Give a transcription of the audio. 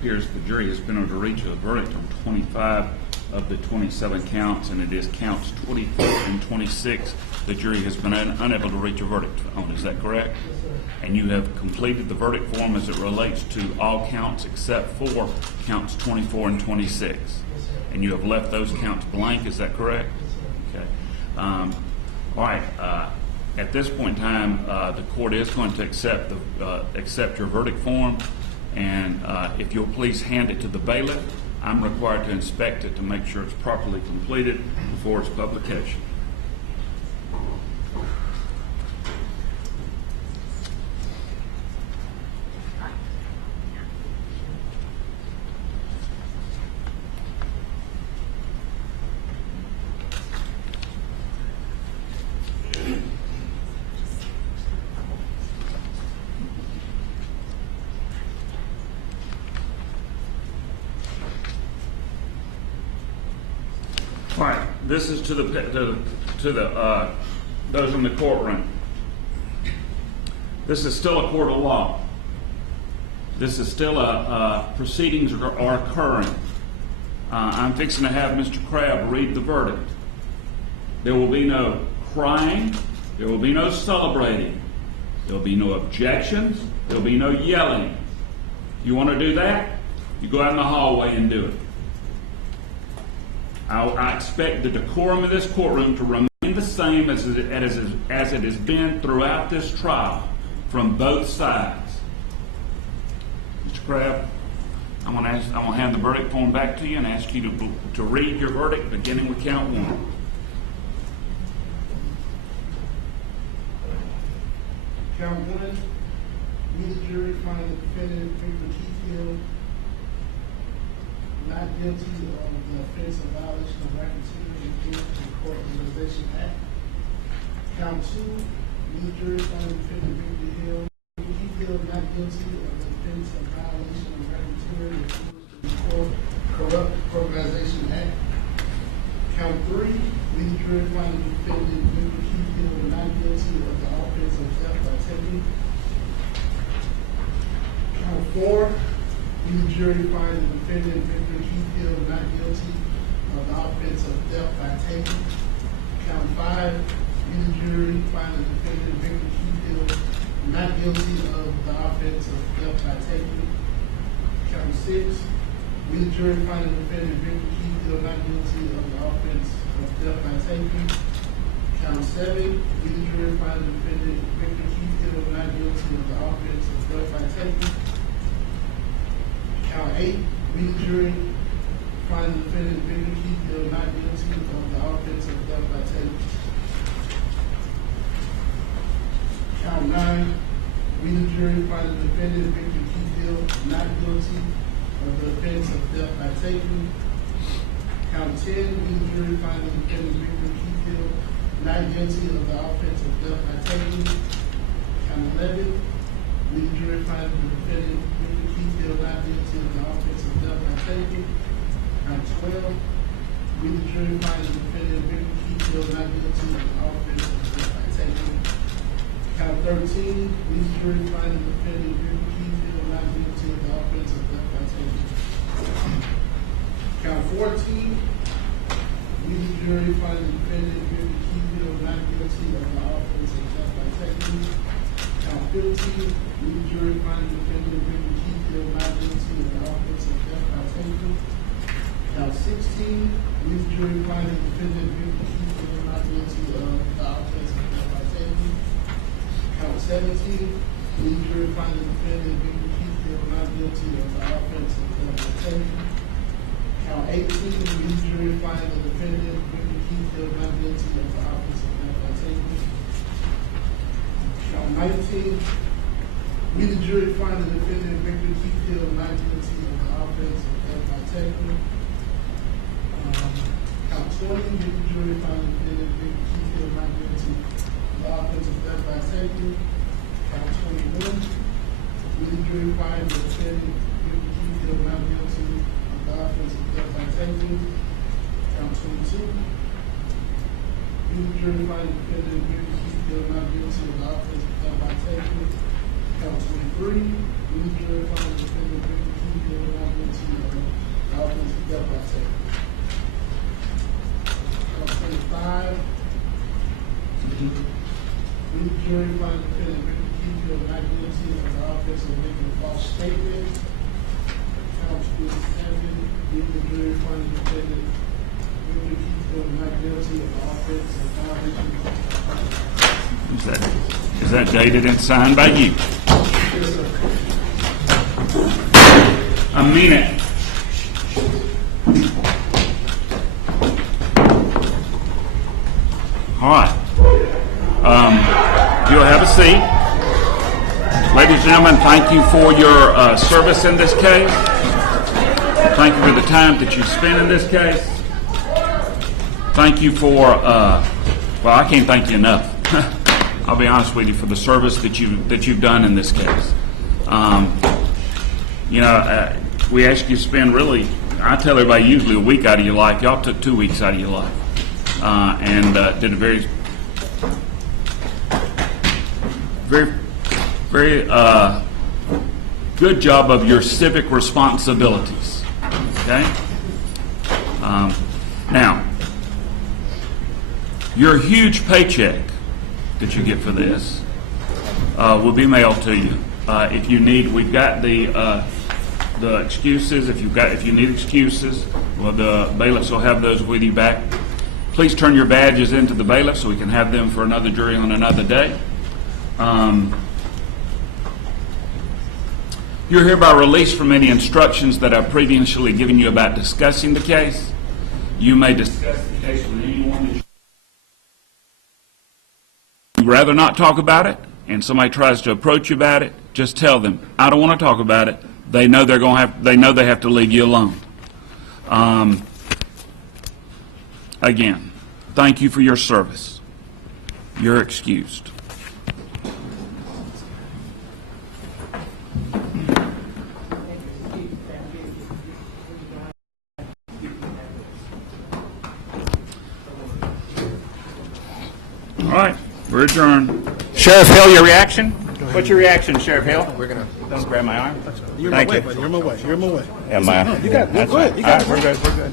appears the jury has been able to reach a verdict on 25 of the 27 counts, and it is counts 24 and 26 the jury has been unable to reach a verdict on. Is that correct? Yes, sir. And you have completed the verdict form as it relates to all counts except for counts 24 and 26. Yes, sir. And you have left those counts blank. Is that correct? Yes, sir. Okay. All right. At this point in time, the court is going to accept your verdict form, and if you'll please hand it to the bailiff. I'm required to inspect it to make sure it's properly completed before its publication. All right, this is to the those in the courtroom. This is still a court of law. This is still proceedings are occurring. I'm fixing to have Mr. Crabb read the verdict. There will be no crying. There will be no celebrating. There will be no objections. There will be no yelling. You want to do that? You go out in the hallway and do it. I expect the decorum of this courtroom to remain the same as it has been throughout this trial from both sides. Mr. Crabb, I'm going to hand the verdict form back to you and ask you to read your verdict beginning with count 1. Count 1, we the jury find the defendant, Victor Keithfield, not guilty of the offense of violation of racketeering against the Court Organization Act. Count 2, we the jury find the defendant, Victor Keithfield, not guilty of the offense of violation of racketeering against the Court Organization Act. Count 3, we the jury find the defendant, Victor Keithfield, not guilty of the offense of theft by taking. Count 4, we the jury find the defendant, Victor Keithfield, not guilty of the offense of theft by taking. Count 5, we the jury find the defendant, Victor Keithfield, not guilty of the offense of theft by taking. Count 6, we the jury find the defendant, Victor Keithfield, not guilty of the offense of theft by taking. Count 7, we the jury find the defendant, Victor Keithfield, not guilty of the offense of theft by taking. Count 8, we the jury find the defendant, Victor Keithfield, not guilty of the offense of theft by taking. Count 9, we the jury find the defendant, Victor Keithfield, not guilty of the offense of theft by taking. Count 10, we the jury find the defendant, Victor Keithfield, not guilty of the offense of theft by taking. Count 11, we the jury find the defendant, Victor Keithfield, not guilty of the offense of theft by taking. Count 12, we the jury find the defendant, Victor Keithfield, not guilty of the offense of theft by taking. Count 13, we the jury find the defendant, Victor Keithfield, not guilty of the offense of theft by taking. Count 14, we the jury find the defendant, Victor Keithfield, not guilty of the offense of theft by taking. Count 15, we the jury find the defendant, Victor Keithfield, not guilty of the offense of theft by taking. Count 16, we the jury find the defendant, Victor Keithfield, not guilty of the offense of theft by taking. Count 17, we the jury find the defendant, Victor Keithfield, not guilty of the offense of theft by taking. Count 18, we the jury find the defendant, Victor Keithfield, not guilty of the offense of theft by taking. Count 19, we the jury find the defendant, Victor Keithfield, not guilty of the offense of theft by taking. Count 20, we the jury find the defendant, Victor Keithfield, not guilty of the offense of theft by taking. Count 21, we the jury find the defendant, Victor Keithfield, not guilty of the offense of theft by taking. Count 22, we the jury find the defendant, Victor Keithfield, not guilty of the offense of theft by taking. Count 23, we the jury find the defendant, Victor Keithfield, not jury find the defendant Victor Keyfield not guilty of the offense of making a false statement. Count 27, leave the jury find the defendant Victor Keyfield not guilty of the offense of violation. Is that dated and signed by you? Yes, sir. I mean it. All right. You'll have a seat. Ladies and gentlemen, thank you for your service in this case. Thank you for the time that you spent in this case. Thank you for, well, I can't thank you enough. I'll be honest with you, for the service that you've done in this case. We ask you to spend really, I tell everybody, usually a week out of your life. Y'all took 2 weeks out of your life. And did a very good job of your civic responsibilities. Okay? Now, your huge paycheck that you get for this will be mailed to you. If you need, we've got the excuses. If you need excuses, well, the bailiffs will have those with you back. Please turn your badges into the bailiff so we can have them for another jury on another day. You're hereby released from any instructions that I've previously given you about discussing the case. You may discuss the case with anyone that you'd rather not talk about it, and somebody tries to approach you about it, just tell them, I don't want to talk about it. They know they have to leave you alone. Again, thank you for your service. You're excused. All right, we're adjourned. Sheriff Hill, your reaction? What's your reaction, Sheriff Hill? Don't grab my arm. You're in my way, buddy. You're in my way. You're in my way. Am I? You got it. Go ahead. You got it. We're good. We're good.